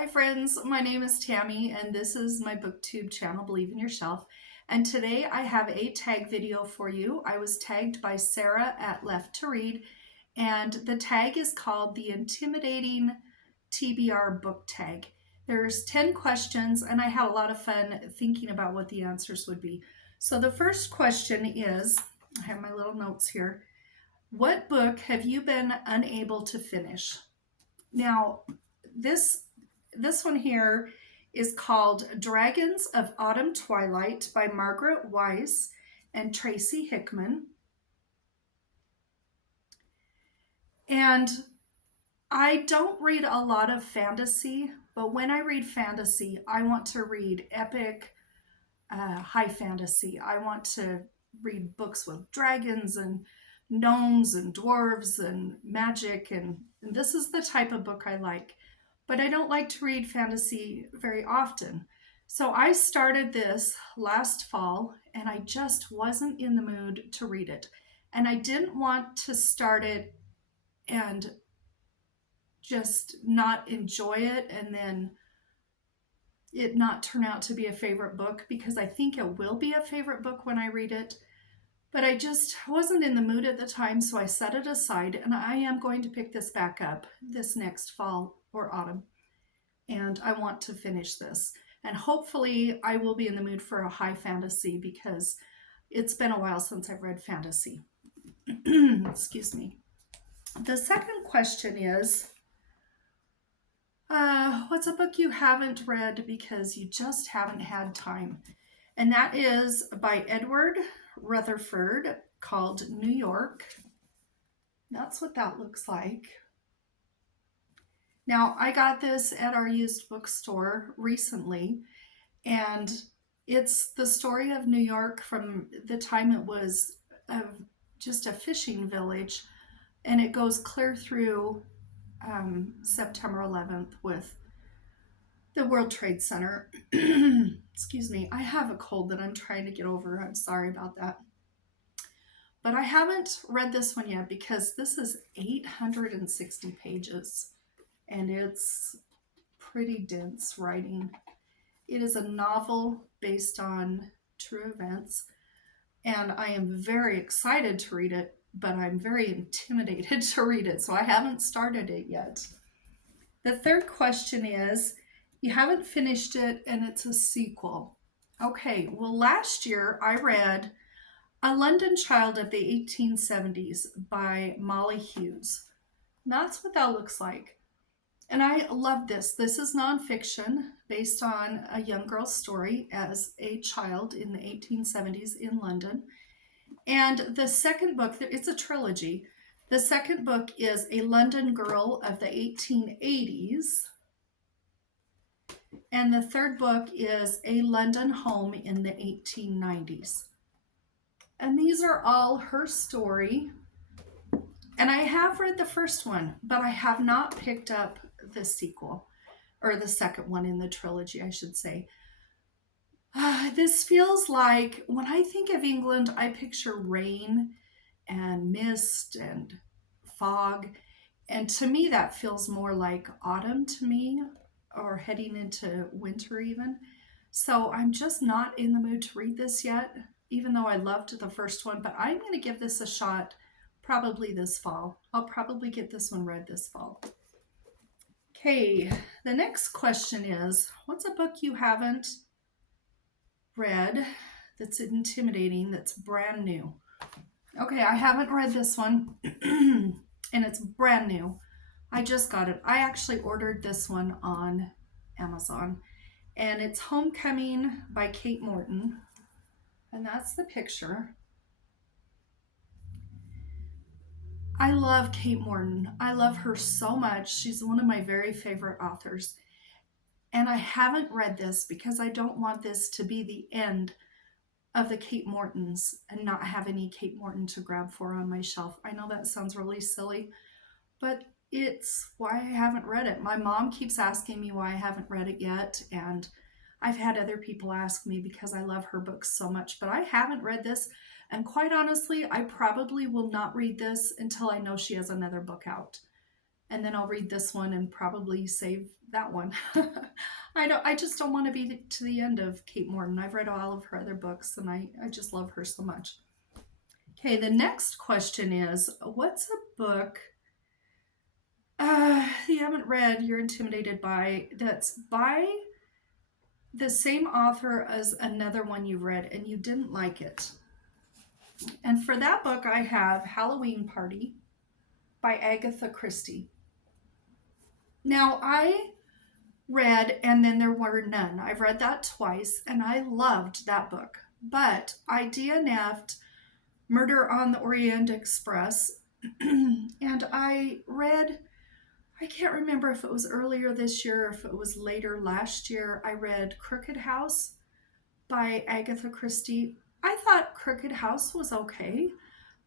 Hi friends, my name is Tammy and this is my booktube channel, Believe in Yourself. And today I have a tag video for you. I was tagged by Sara at Left to Read, and the tag is called the Intimidating TBR book tag. There's 10 questions and I had a lot of fun thinking about what the answers would be. So the first question is, I have my little notes here. What book have you been unable to finish? Now, this one here is called Dragons of Autumn Twilight by Margaret Weis and Tracy Hickman. And I don't read a lot of fantasy, but when I read fantasy, I want to read epic, high fantasy. I want to read books with dragons and gnomes and dwarves and magic, and this is the type of book I like. But I don't like to read fantasy very often. So I started this last fall and I just wasn't in the mood to read it. And I didn't want to start it and just not enjoy it and then it not turn out to be a favorite book, because I think it will be a favorite book when I read it. But I just wasn't in the mood at the time, so I set it aside, and I am going to pick this back up this next fall or autumn. And I want to finish this. And hopefully I will be in the mood for a high fantasy, because it's been a while since I've read fantasy. Excuse me. The second question is, what's a book you haven't read because you just haven't had time? And that is by Edward Rutherfurd, called New York. That's what that looks like. Now, I got this at our used bookstore recently, and it's the story of New York from the time it was just a fishing village, and it goes clear through September 11th with the World Trade Center. Excuse me, I have a cold that I'm trying to get over. I'm sorry about that. But I haven't read this one yet because this is 860 pages and it's pretty dense writing. It is a novel based on true events, and I am very excited to read it, but I'm very intimidated to read it, so I haven't started it yet. The third question is, you haven't finished it and it's a sequel. Okay, well, last year I read A London Child of the 1870s by Molly Hughes. That's what that looks like. And I love this. This is nonfiction based on a young girl's story as a child in the 1870s in London. And the second book, it's a trilogy. The second book is A London Girl of the 1880s. And the third book is A London Home in the 1890s. And these are all her story. And I have read the first one, but I have not picked up the sequel, or the second one in the trilogy, I should say. This feels like, when I think of England, I picture rain and mist and fog. And to me, that feels more like autumn to me, or heading into winter even. So I'm just not in the mood to read this yet, even though I loved the first one, but I'm going to give this a shot probably this fall. I'll probably get this one read this fall. Okay, the next question is, what's a book you haven't read that's intimidating, that's brand new? Okay, I haven't read this one, and it's brand new. I just got it. I actually ordered this one on Amazon, and it's Homecoming by Kate Morton, and that's the picture. I love Kate Morton. I love her so much. She's one of my very favorite authors. And I haven't read this because I don't want this to be the end of the Kate Mortons and not have any Kate Morton to grab for on my shelf. I know that sounds really silly, but it's why I haven't read it. My mom keeps asking me why I haven't read it yet, and I've had other people ask me because I love her books so much, but I haven't read this. And quite honestly, I probably will not read this until I know she has another book out. and then I'll read this one and probably save that one. I just don't want to be to the end of Kate Morton. I've read all of her other books, and I just love her so much. Okay, the next question is, what's a book you haven't read, you're intimidated by, that's by the same author as another one you read and you didn't like it? And for that book, I have Halloween Party by Agatha Christie. Now, I read And Then There Were None. I've read that twice, and I loved that book. But I DNF'd Murder on the Orient Express, and I read, I can't remember if it was earlier this year or if it was later last year, I read Crooked House by Agatha Christie. I thought Crooked House was okay.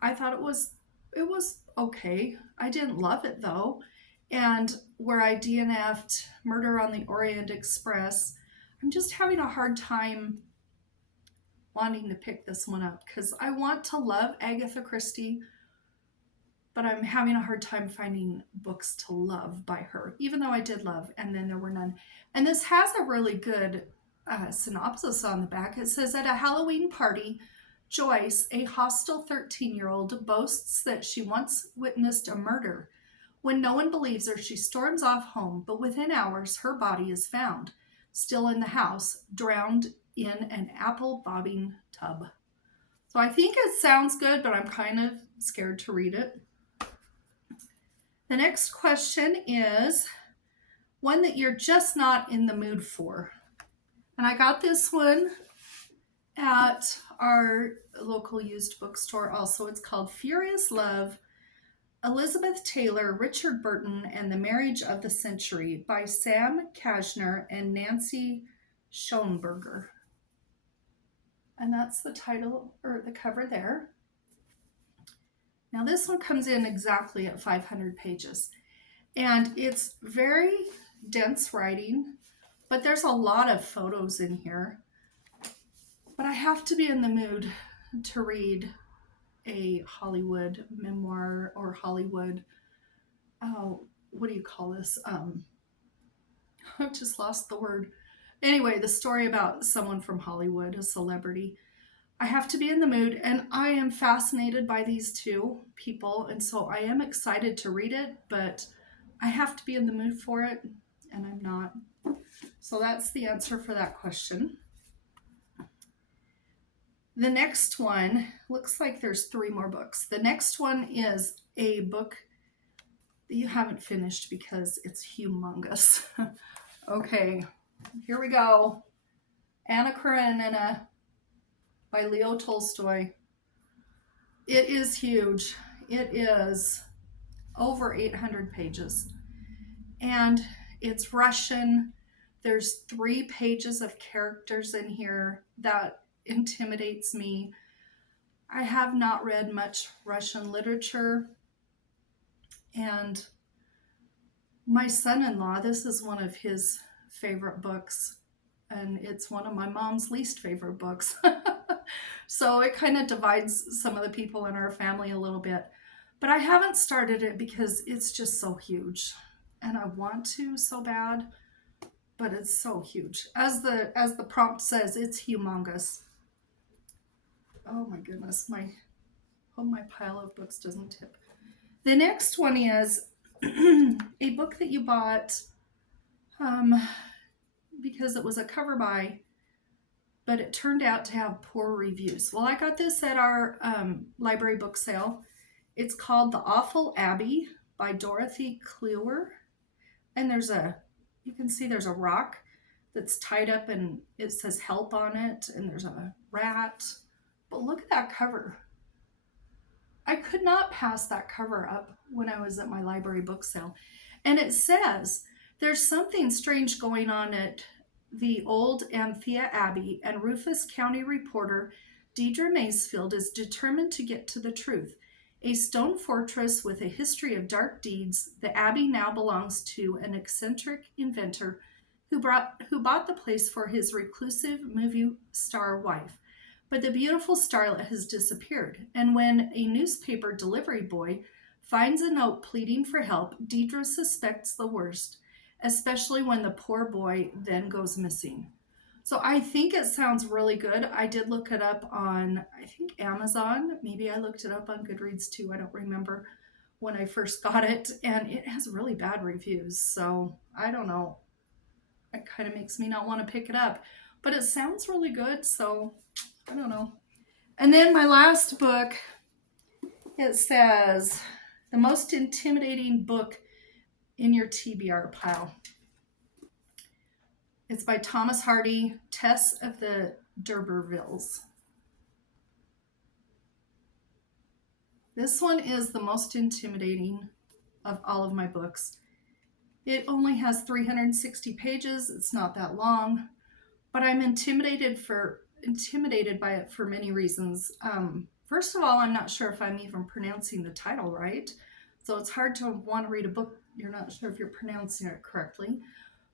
I thought it was okay. I didn't love it though. And where I DNF'd Murder on the Orient Express, I'm just having a hard time wanting to pick this one up because I want to love Agatha Christie, but I'm having a hard time finding books to love by her, even though I did love And Then There Were None. And this has a really good synopsis on the back. It says, at a Halloween party, Joyce, a hostile 13-year-old, boasts that she once witnessed a murder. When no one believes her, she storms off home, but within hours, her body is found, still in the house, drowned in an apple bobbing tub. So I think it sounds good, but I'm kind of scared to read it. The next question is one that you're just not in the mood for. And I got this one at our local used bookstore also. It's called Furious Love, Elizabeth Taylor, Richard Burton, and the Marriage of the Century by Sam Kashner and Nancy Schoenberger. And that's the title, or the cover there. Now this one comes in exactly at 500 pages. And it's very dense writing, but there's a lot of photos in here. But I have to be in the mood to read a Hollywood memoir or Hollywood, what do you call this? I've just lost the word. Anyway, the story about someone from Hollywood, a celebrity. I have to be in the mood, and I am fascinated by these two people, and so I am excited to read it, but I have to be in the mood for it, and I'm not. So that's the answer for that question. The next one, looks like there's 3 more books. The next one is a book that you haven't finished because it's humongous. Okay, here we go. Anna Karenina by Leo Tolstoy. It is huge. It is over 800 pages. And it's Russian. There's 3 pages of characters in here that intimidates me. I have not read much Russian literature, and my son-in-law, this is one of his favorite books, and it's one of my mom's least favorite books. So it kind of divides some of the people in our family a little bit, but I haven't started it because it's just so huge, and I want to so bad, but it's so huge. As the prompt says, it's humongous. Oh my goodness, hope my pile of books doesn't tip. The next one is a book that you bought because it was a cover buy, but it turned out to have poor reviews. Well, I got this at our library book sale. It's called The Awful Abbey by Dorothy Kliewer. And you can see there's a rock that's tied up and it says help on it, and there's a rat. But look at that cover. I could not pass that cover up when I was at my library book sale. And it says, there's something strange going on at the old Anthea Abbey, and Rufus County reporter Deidre Masefield is determined to get to the truth. A stone fortress with a history of dark deeds, the Abbey now belongs to an eccentric inventor who bought the place for his reclusive movie star wife. But the beautiful starlet has disappeared, and when a newspaper delivery boy Finds a note pleading for help. Deidre suspects the worst, especially when the poor boy then goes missing. So I think it sounds really good. I did look it up on, I think, Amazon. Maybe I looked it up on Goodreads too. I don't remember when I first got it. And it has really bad reviews. So I don't know. It kind of makes me not want to pick it up. But it sounds really good. So I don't know. And then my last book, it says, the most intimidating book in your TBR pile. It's by Thomas Hardy, Tess of the Urbervilles. This one is the most intimidating of all of my books. It only has 360 pages. It's not that long, but I'm intimidated by it for many reasons. First of all, I'm not sure if I'm even pronouncing the title right. So it's hard to want to read a book you're not sure if you're pronouncing it correctly.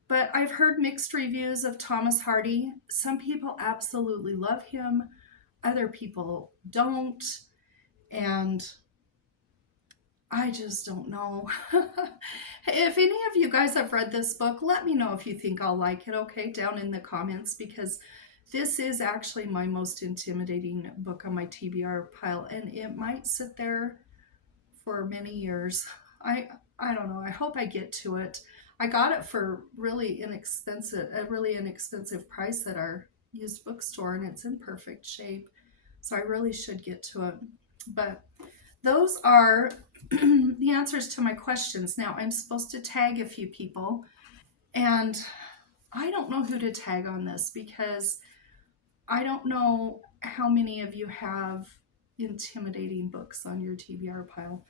But I've heard mixed reviews of Thomas Hardy. Some people absolutely love him. Other people don't. And I just don't know. If any of you guys have read this book, let me know if you think I'll like it, okay, down in the comments, because this is actually my most intimidating book on my TBR pile, and it might sit there for many years. I don't know. I hope I get to it. I got it for a really inexpensive price at our used bookstore, and it's in perfect shape. So I really should get to it. But those are the answers to my questions. Now I'm supposed to tag a few people, and I don't know who to tag on this because I don't know how many of you have intimidating books on your TBR pile.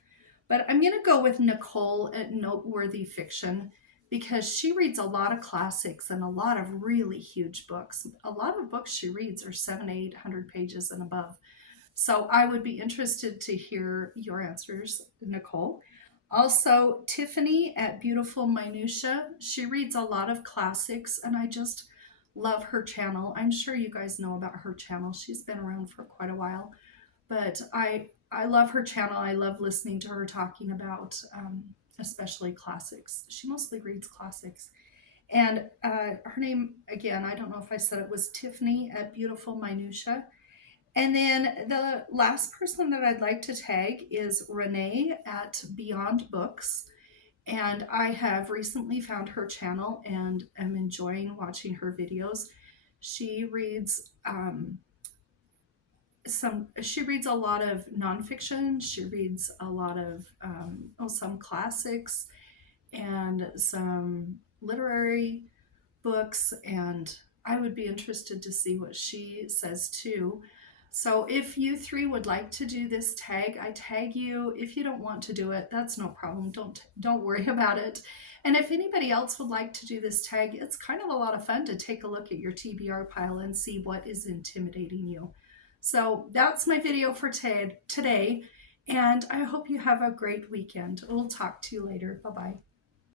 But I'm going to go with Nicole at Noteworthy Fiction because she reads a lot of classics and a lot of really huge books. A lot of books she reads are 700-800 pages and above. So I would be interested to hear your answers, Nicole. Also, Tiffany at Beautiful Minutia. She reads a lot of classics, and I just love her channel. I'm sure you guys know about her channel. She's been around for quite a while. But I love her channel. I love listening to her talking about especially classics. She mostly reads classics. And her name, again, I don't know if I said it, was Tiffany at Beautiful Minutia. And then the last person that I'd like to tag is Renee at Beyond Books. And I have recently found her channel and am enjoying watching her videos. She reads she reads a lot of nonfiction. She reads a lot of some classics and some literary books, and I would be interested to see what she says too. So if you three would like to do this tag, I tag you. If you don't want to do it, that's no problem. Don't worry about it. And if anybody else would like to do this tag, it's kind of a lot of fun to take a look at your TBR pile and see what is intimidating you. So that's my video for today, and I hope you have a great weekend. We'll talk to you later. Bye-bye.